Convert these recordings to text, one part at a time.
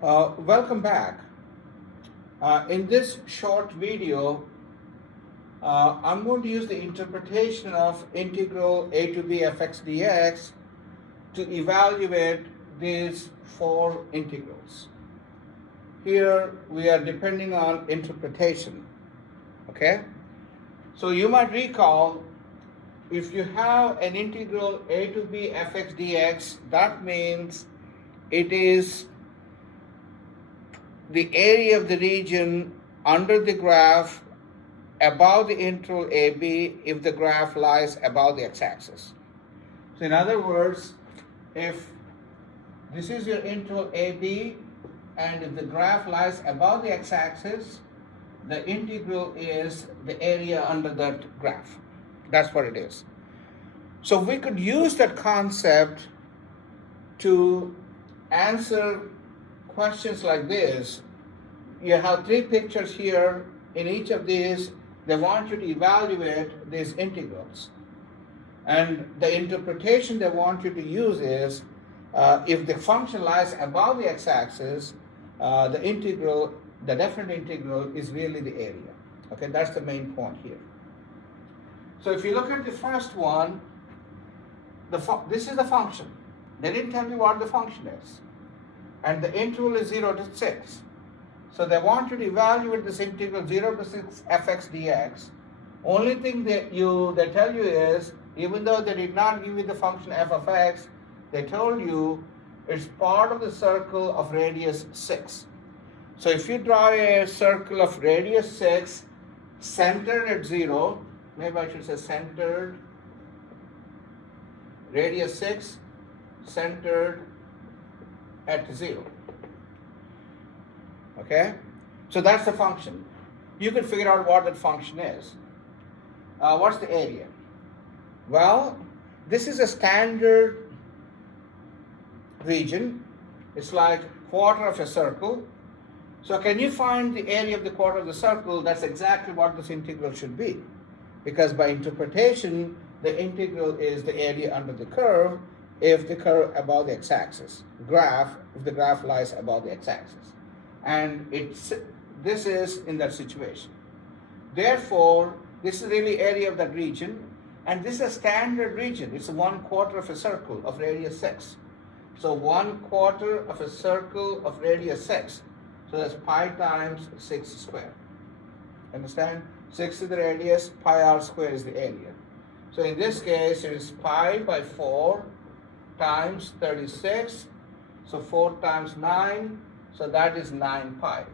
Welcome back. In this short video, I'm going to use the interpretation of integral a to b fx dx to evaluate these four integrals. Here we are depending on interpretation. Okay? So you might recall if you have an integral a to b fx dx, that means it is the area of the region under the graph above the integral AB if the graph lies above the x-axis. So in other words, if this is your integral AB and if the graph lies above the x-axis, the integral is the area under that graph. That's what it is. So we could use that concept to answer questions like this. You have three pictures here. In each of these, they want you to evaluate these integrals. And the interpretation they want you to use is if the function lies above the x-axis, the integral, the definite integral, is really the area. Okay, that's the main point here. So if you look at the first one, this is the function. They didn't tell you what the function is. And the interval is 0 to 6. So they want you to evaluate this integral 0 to 6 fx dx. Only thing they tell you is, even though they did not give you the function f of x, they told you it's part of the circle of radius 6. So if you draw a circle of radius 6, centered at 0, maybe I should say centered, radius 6, centered at 0. Okay? So that's the function. You can figure out what that function is. What's the area? Well, this is a standard region. It's like quarter of a circle. So can you find the area of the quarter of the circle? That's exactly what this integral should be. Because by interpretation, the integral is the area under the curve if the curve above the x-axis. If the graph lies above the x-axis. And this is in that situation. Therefore, this is really area of that region, and this is a standard region. It's 1/4 of a circle of radius 6. So 1/4 of a circle of radius 6. So that's pi times 6 squared. Understand? 6 is the radius, pi r squared is the area. So in this case, it is pi by 4 times 36. So 4 times 9. So that is 9 pi.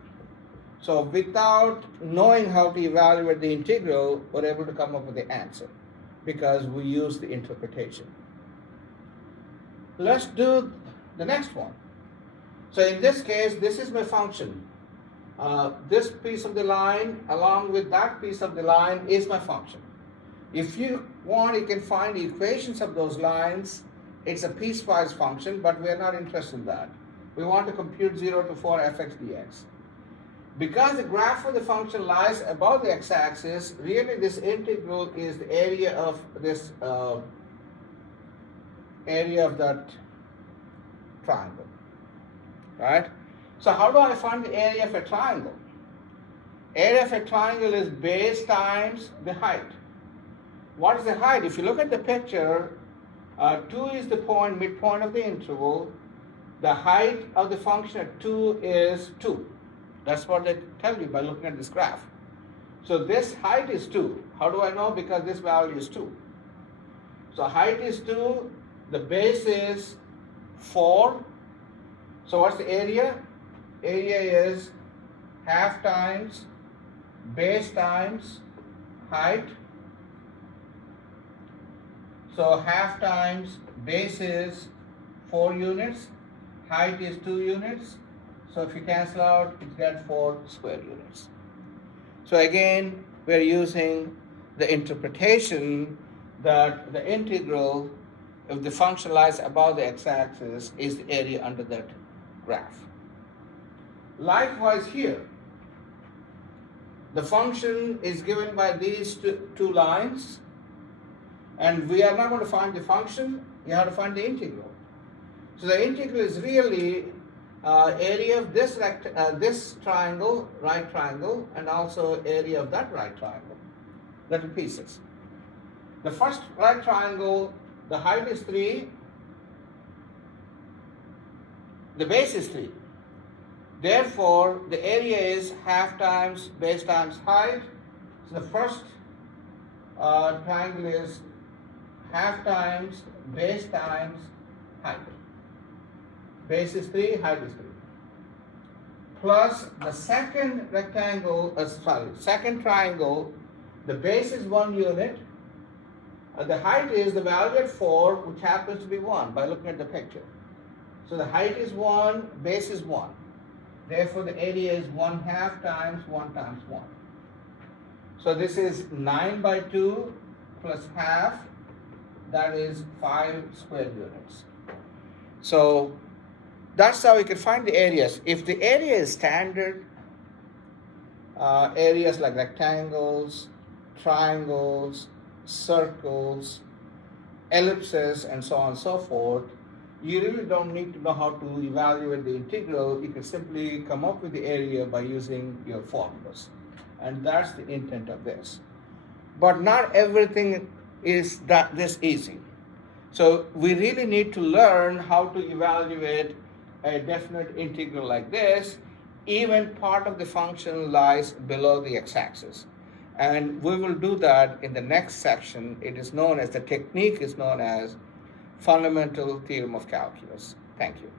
So without knowing how to evaluate the integral, we're able to come up with the answer because we use the interpretation. Let's do the next one. So in this case, this is my function. This piece of the line along with that piece of the line is my function. If you want, you can find the equations of those lines. It's a piecewise function, but we are not interested in that. We want to compute 0 to 4 fx dx. Because the graph of the function lies above the x-axis, really this integral is the area of this area of that triangle, right? So how do I find the area of a triangle? Area of a triangle is base times the height. What is the height? If you look at the picture, 2 is the midpoint of the interval. The height of the function at 2 is 2. That's what they tell you by looking at this graph. So this height is 2. How do I know? Because this value is 2. So height is 2. The base is 4. So what's the area? Area is half times base times height. So half times base is 4 units. Height is 2 units. So if you cancel out, you get 4 square units. So again, we're using the interpretation that the integral, if the function lies above the x-axis, is the area under that graph. Likewise here, the function is given by these two lines, and we are not going to find the function, you have to find the integral. So the integral is really area of this triangle, right triangle, and also area of that right triangle, little pieces. The first right triangle, the height is 3, the base is 3. Therefore, the area is half times base times height. So the first triangle is half times base times height. Base is 3, height is 3. Plus the second second triangle, the base is 1 unit. The height is the value at 4, which happens to be 1 by looking at the picture. So the height is 1, base is 1. Therefore, the area is 1/2 times 1 times 1. So this is 9 by 2 plus half, that is 5 square units. So that's how we can find the areas. If the area is standard, areas like rectangles, triangles, circles, ellipses, and so on and so forth, you really don't need to know how to evaluate the integral. You can simply come up with the area by using your formulas. And that's the intent of this. But not everything is this easy. So we really need to learn how to evaluate a definite integral like this. Even part of the function lies below the x-axis. And we will do that in the next section. It is known as, the technique is known as fundamental theorem of calculus. Thank you.